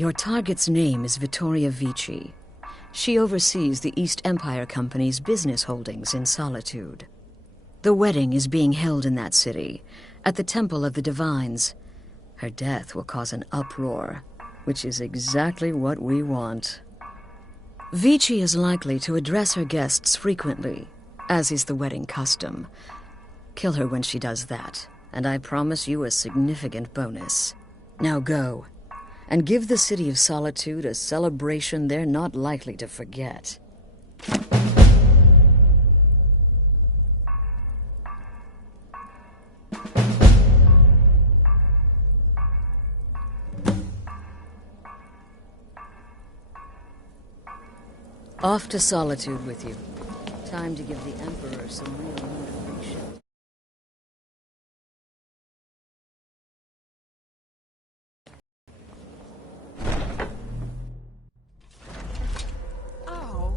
Your target's name is Vittoria Vici. She oversees the East Empire Company's business holdings in Solitude. The wedding is being held in that city, at the Temple of the Divines. Her death will cause an uproar, which is exactly what we want. Vici is likely to address her guests frequently, as is the wedding custom. Kill her when she does that, and I promise you a significant bonus. Now go, and give the City of Solitude a celebration they're not likely to forget. Off to Solitude with you. Time to give the Emperor some real motivation. Oh.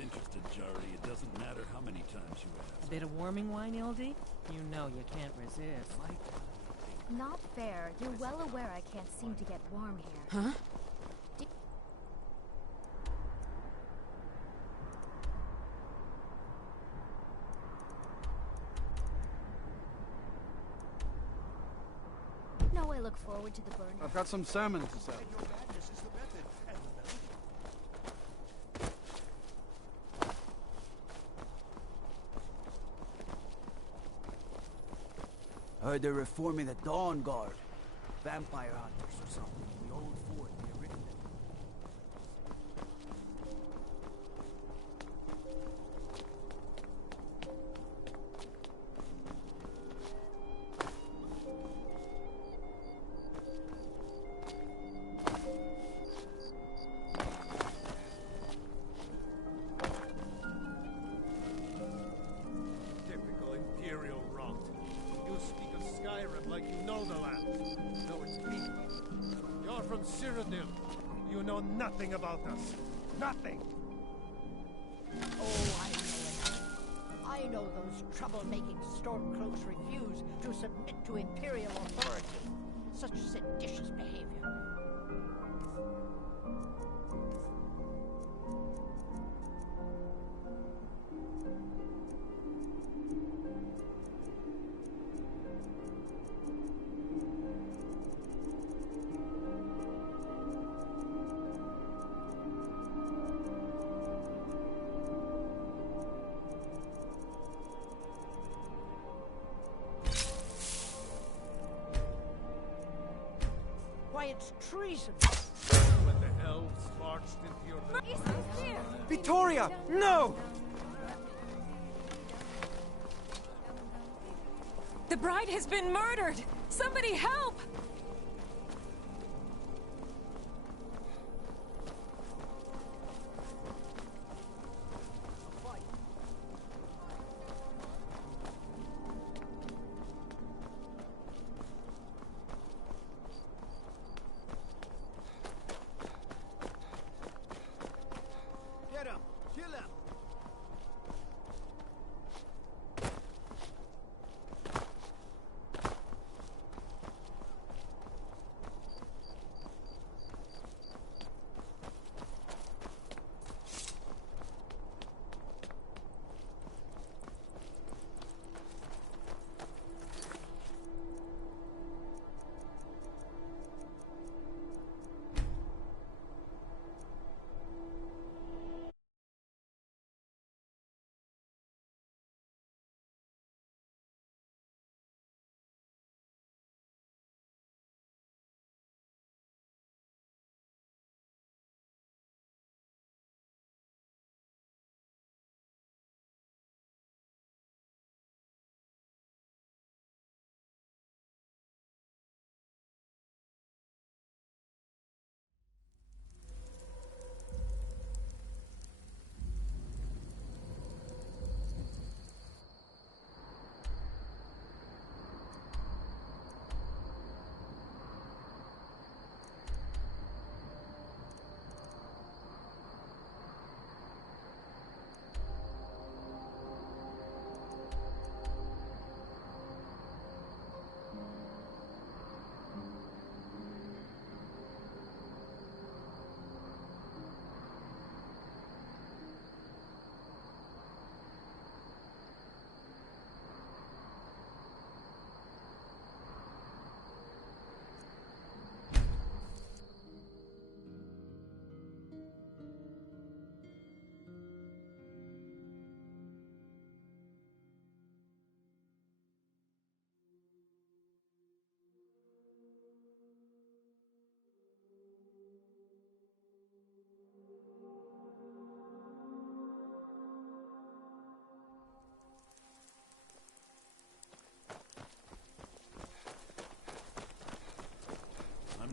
Interested, Jari. It doesn't matter how many times you ask. A bit of warming wine, Ildy? You know you can't resist. Not fair. You're well aware I can't seem to get warm here. Huh? No, I look forward to the burn. I've got some sermons to say. Heard they're reforming the Dawn Guard. Vampire hunters or something. The old fort near Richmond. Typical Imperial rot. You speak of Skyrim like you know the land. No, it's me. You're from Cyrodiil. You know nothing about us. Nothing! Oh, I know enough. I know those trouble-making stormcloaks refuse to submit to Imperial authority. Such seditious behavior. Why, it's treason! When the elves marched into your... Vittoria! No! The bride has been murdered! Somebody help! Get him! Kill him!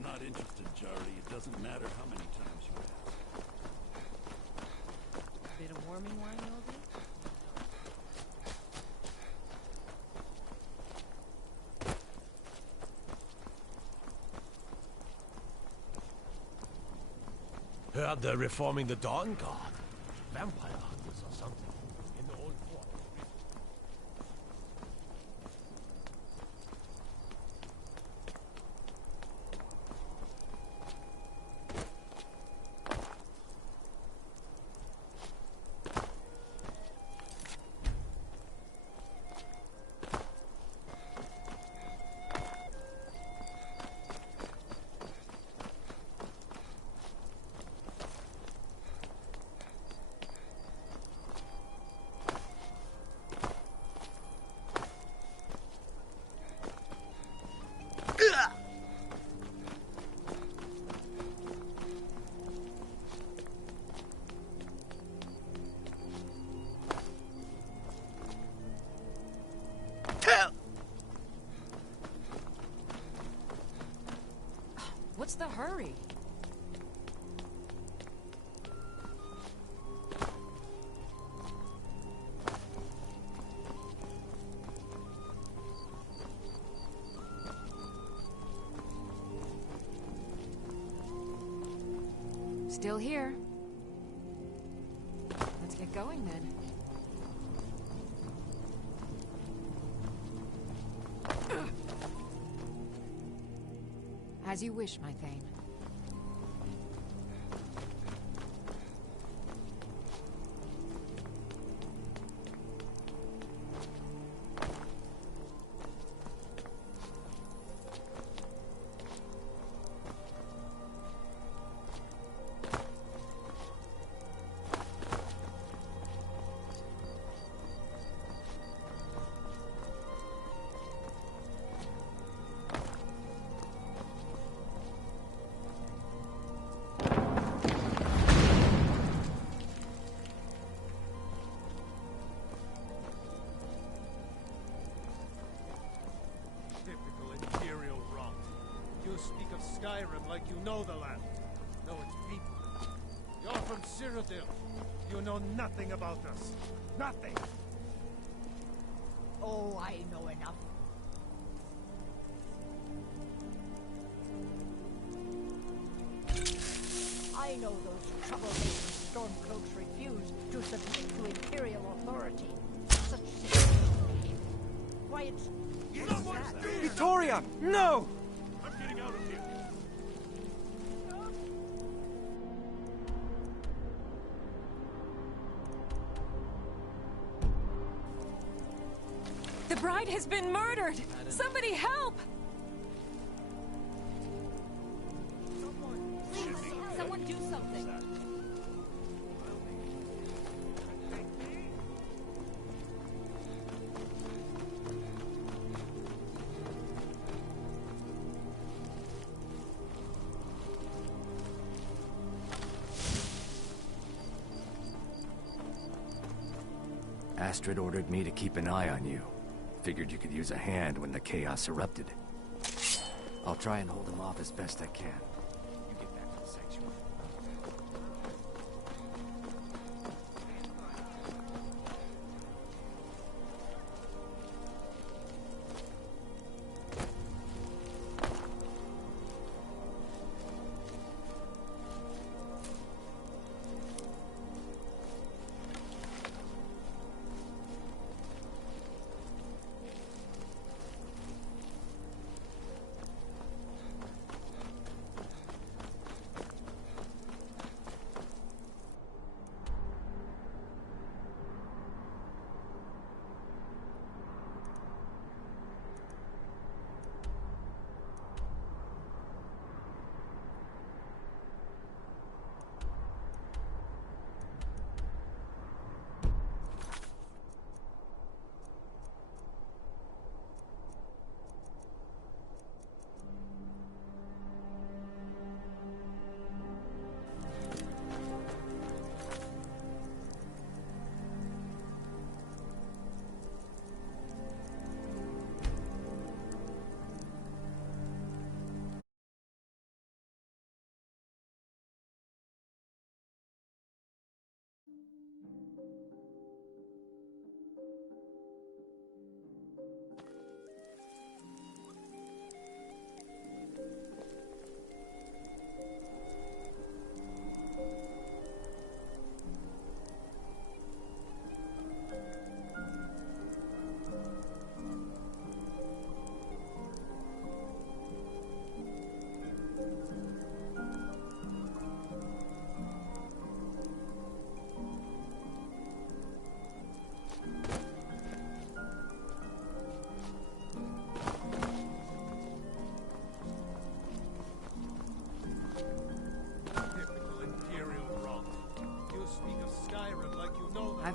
not interested, Jari. It doesn't matter how many times you ask. Bit of warming wine, Obi? Heard they're reforming the Dawn Guard. Vampire hunters or something. In the old fort. What's the hurry? Still here. Let's get going then. As you wish, my Thane. Speak of Skyrim like you know the land. Know its people. You're from Cyrodiil. You know nothing about us. Nothing! Oh, I know enough. I know those troublemaking Stormcloaks refuse to submit to Imperial authority. Such behavior. Why, it's... Victoria! No! I'm getting out of here. The bride has been murdered! Somebody help! Please, someone do something. Astrid ordered me to keep an eye on you. Figured you could use a hand when the chaos erupted. I'll try and hold him off as best I can. You get back to the sanctuary.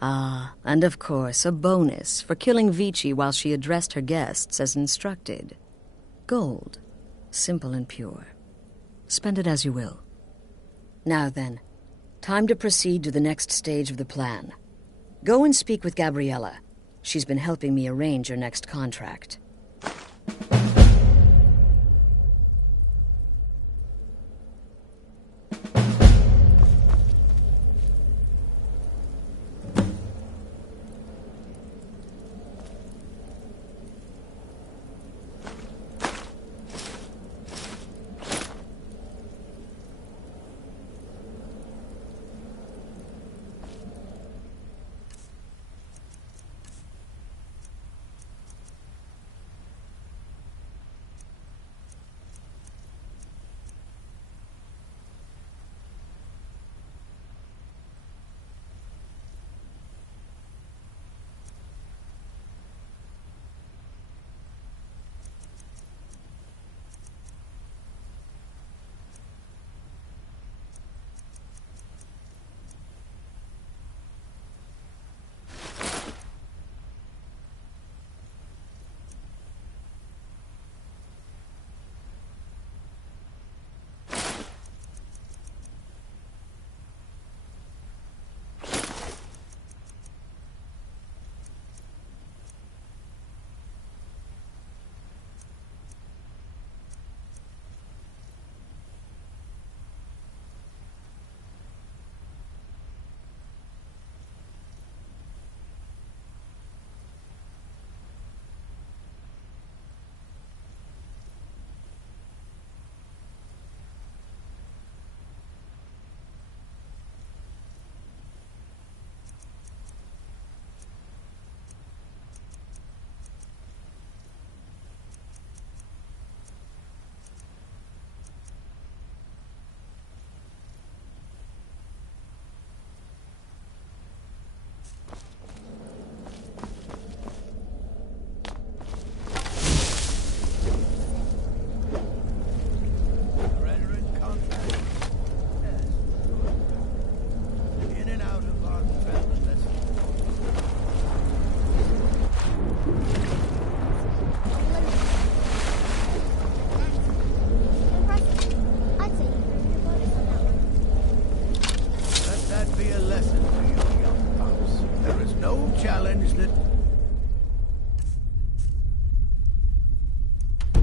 Ah, and of course, a bonus for killing Vici while she addressed her guests as instructed. Gold. Simple and pure. Spend it as you will. Now then, time to proceed to the next stage of the plan. Go and speak with Gabriella. She's been helping me arrange your next contract.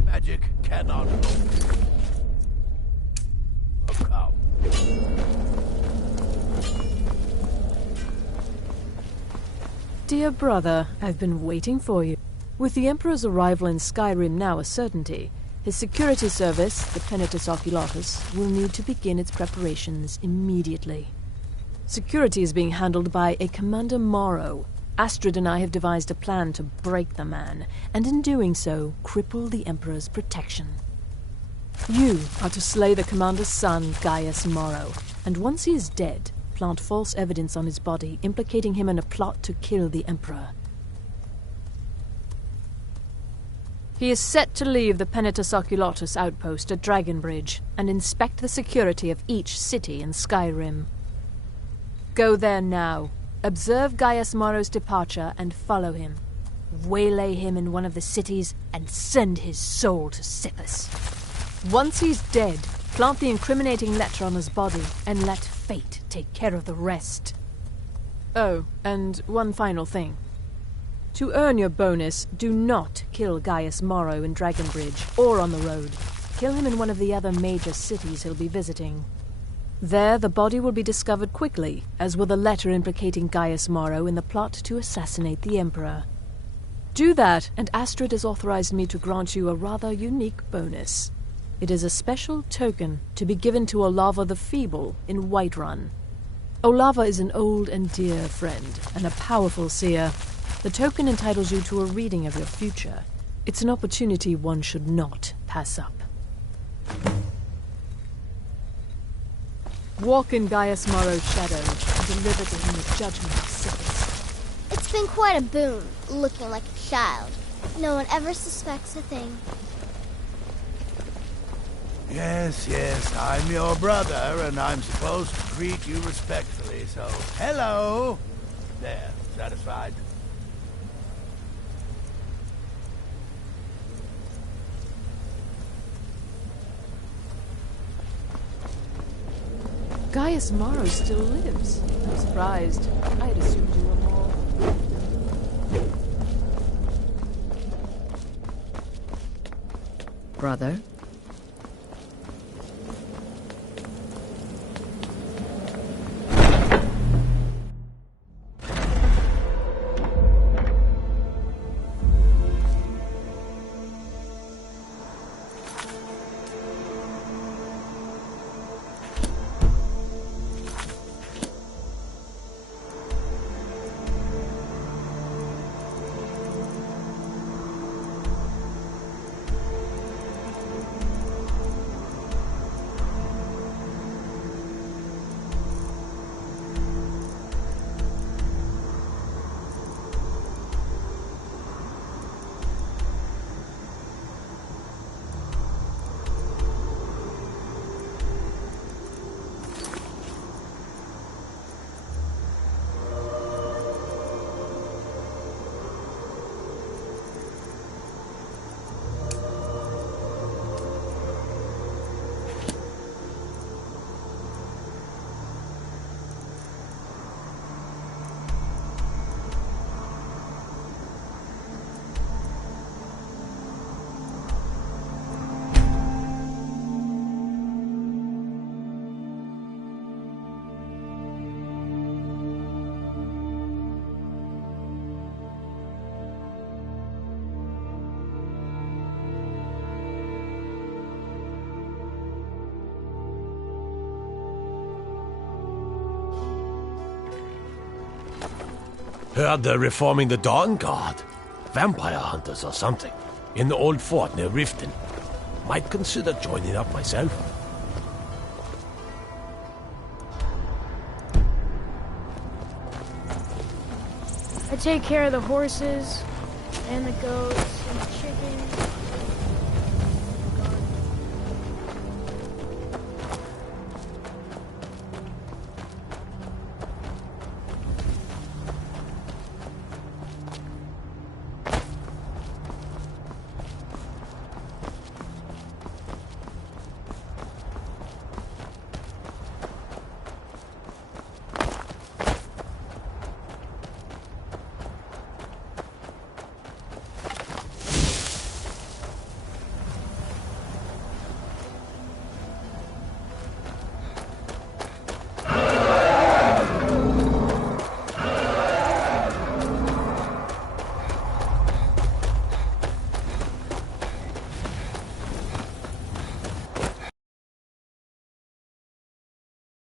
Magic cannot overcome. Dear brother, I've been waiting for you. With the Emperor's arrival in Skyrim now a certainty, his security service, the Penitus Oculatus, will need to begin its preparations immediately. Security is being handled by a Commander Morrow. Astrid and I have devised a plan to break the man, and in doing so, cripple the Emperor's protection. You are to slay the Commander's son, Gaius Morrow, and once he is dead, plant false evidence on his body, implicating him in a plot to kill the Emperor. He is set to leave the Penitus Oculatus outpost at Dragonbridge and inspect the security of each city in Skyrim. Go there now. Observe Gaius Morrow's departure and follow him. Waylay him in one of the cities and send his soul to Sithis. Once he's dead, plant the incriminating letter on his body and let fate take care of the rest. Oh, and one final thing. To earn your bonus, do not kill Gaius Morrow in Dragonbridge or on the road. Kill him in one of the other major cities he'll be visiting. There, the body will be discovered quickly, as will the letter implicating Gaius Morrow in the plot to assassinate the Emperor. Do that, and Astrid has authorized me to grant you a rather unique bonus. It is a special token to be given to Olava the Feeble in Whiterun. Olava is an old and dear friend, and a powerful seer. The token entitles you to a reading of your future. It's an opportunity one should not pass up. Walk in Gaius Morrow's shadow and deliver to him the judgment of Sithis. It's been quite a boon, looking like a child. No one ever suspects a thing. Yes, I'm your brother, and I'm supposed to treat you respectfully, so hello! There, satisfied? Gaius Maro still lives. I'm surprised. I had assumed you were more... Brother? Heard they're reforming the Dawn Guard. Vampire hunters or something. In the old fort near Riften. Might consider joining up myself. I take care of the horses, and the goats, and the chickens.